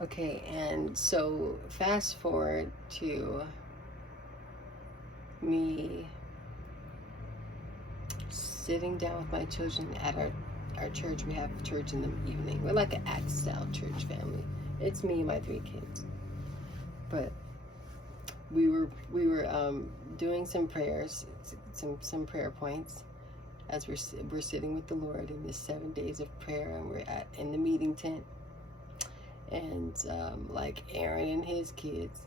Okay, and so fast forward to me sitting down with my children at our church. We have church in the evening. We're like an Acts style church family. It's me and my 3 kids. But we were doing some prayers, some prayer points as we're sitting with the Lord in this 7 days of prayer, and we're in the meeting tent, and like Aaron and his kids.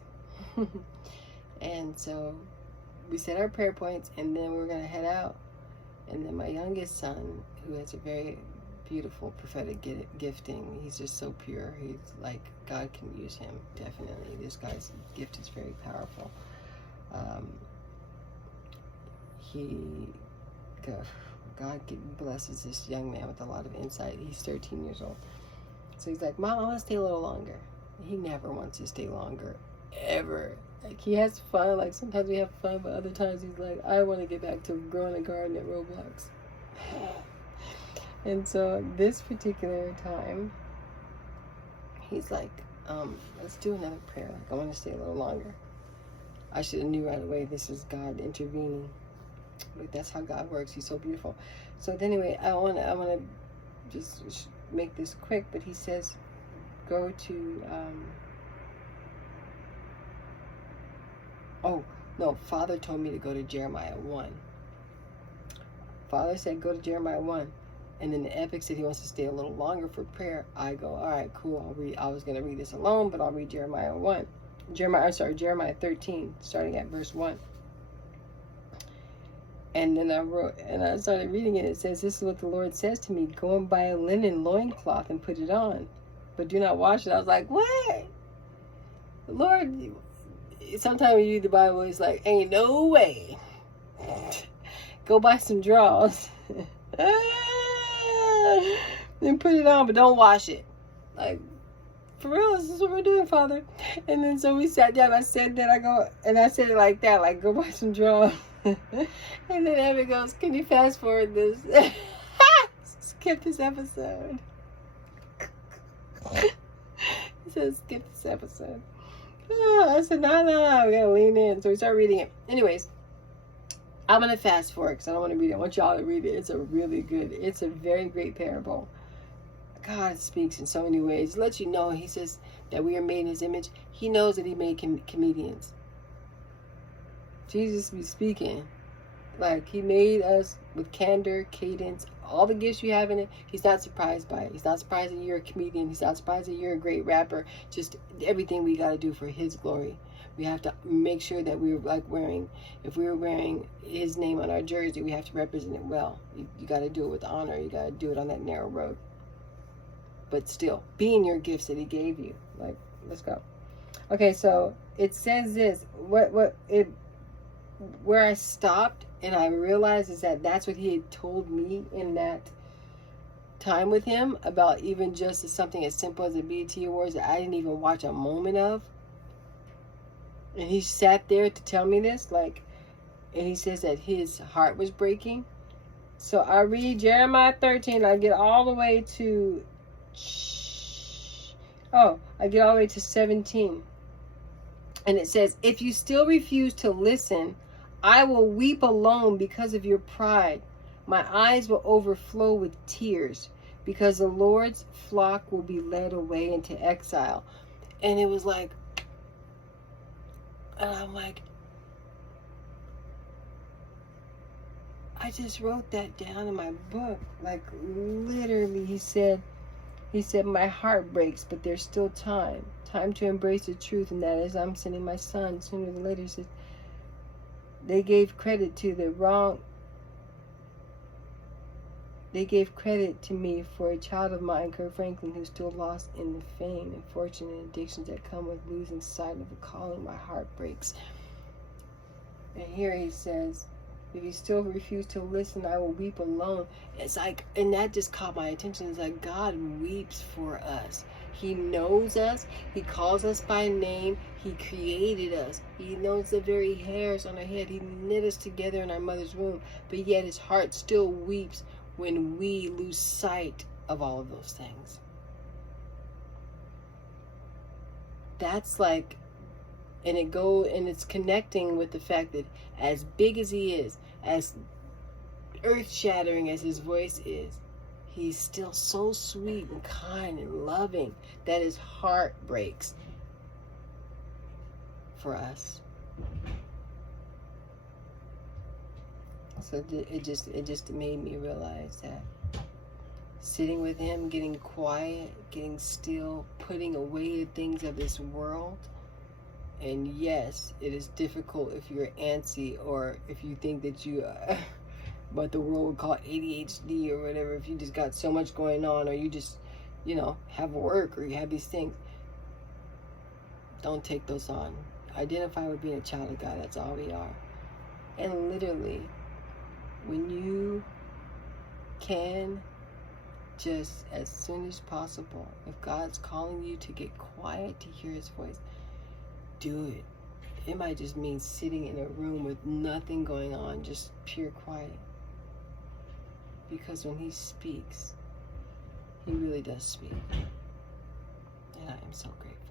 And so we said our prayer points, and then we're gonna head out. And then my youngest son, who has a very beautiful prophetic gifting, he's just so pure. He's like, God can use him, definitely. This guy's gift is very powerful. God blesses this young man with a lot of insight. He's 13 years old. So he's like, Mom, I want to stay a little longer. He never wants to stay longer, ever. Like, he has fun. Like, sometimes we have fun, but other times he's like, I want to get back to growing a garden at Roblox. And so this particular time, he's like, let's do another prayer. Like, I want to stay a little longer. I should have knew right away this is God intervening. But that's how God works. He's so beautiful. So anyway, I want to just make this quick, but he says, go to, oh, no, Father told me to go to Jeremiah 1. Father said, go to Jeremiah 1. And then the Epic said he wants to stay a little longer for prayer. I go, all right, cool. I was going to read this alone, but I'll read Jeremiah 1. Jeremiah 13, starting at verse 1. And then I started reading it. It says, this is what the Lord says to me. Go and buy a linen loincloth and put it on, but do not wash it. I was like, what? Lord, sometimes when you read the Bible, it's like, ain't no way. Go buy some drawers and put it on, but don't wash it. Like, for real, this is what we're doing, Father. And then so we sat down. I said that. I said it like that, like, go buy some drawers. And then Abby goes, can you fast forward this? Skip this episode. He says, skip this episode. I said, no, we gotta lean in. So we start reading it. Anyways, I'm going to fast forward because I don't want to read it. I want y'all to read it. It's a very great parable. God speaks in so many ways. Let you know, he says that we are made in his image. He knows that he made comedians. Jesus be speaking. Like, he made us with candor, cadence, all the gifts you have in it. He's not surprised by it. He's not surprised that you're a comedian. He's not surprised that you're a great rapper. Just everything we got to do for his glory. We have to make sure that we're like if we were wearing his name on our jersey, we have to represent it well. You got to do it with honor. You got to do it on that narrow road. But still, be in your gifts that he gave you. Like, let's go. Okay, so it says this. Where I stopped and I realized is that that's what he had told me in that time with him about even just something as simple as the BET Awards that I didn't even watch a moment of. And he sat there to tell me this, like, and he says that his heart was breaking. So I read Jeremiah 13. I get all the way to 17. And it says, if you still refuse to listen, I will weep alone because of your pride. My eyes will overflow with tears because the Lord's flock will be led away into exile. And it was like, and I'm like, I just wrote that down in my book. Like, literally, he said, my heart breaks, but there's still time to embrace the truth, and that is I'm sending my son sooner than later. He says, they gave credit to me for a child of mine, KIRK FRANKLIN, who's still lost in the fame and fortune and addictions that come with losing sight of the calling. My heart breaks. And here he says, if you still refuse to listen, I will weep alone. It's like, and that just caught my attention. It's like God weeps for us. He knows us. He calls us by name. He created us. He knows the very hairs on our head. He knit us together in our mother's womb. But yet his heart still weeps when we lose sight of all of those things. that's like, and it's connecting with the fact that as big as he is, as earth-shattering as his voice is, he's still so sweet and kind and loving that his heart breaks for us. So it just made me realize that sitting with him, getting quiet, getting still, putting away the things of this world. And yes, it is difficult if you're antsy, or if you think that you what the world would call ADHD or whatever, if you just got so much going on, or you just, have work, or you have these things. Don't take those on. Identify with being a child of God. That's all we are. And literally, when you can, just as soon as possible, if God's calling you to get quiet to hear his voice, do it. It might just mean sitting in a room with nothing going on, just pure quiet. Because when he speaks, he really does speak. And I am so grateful.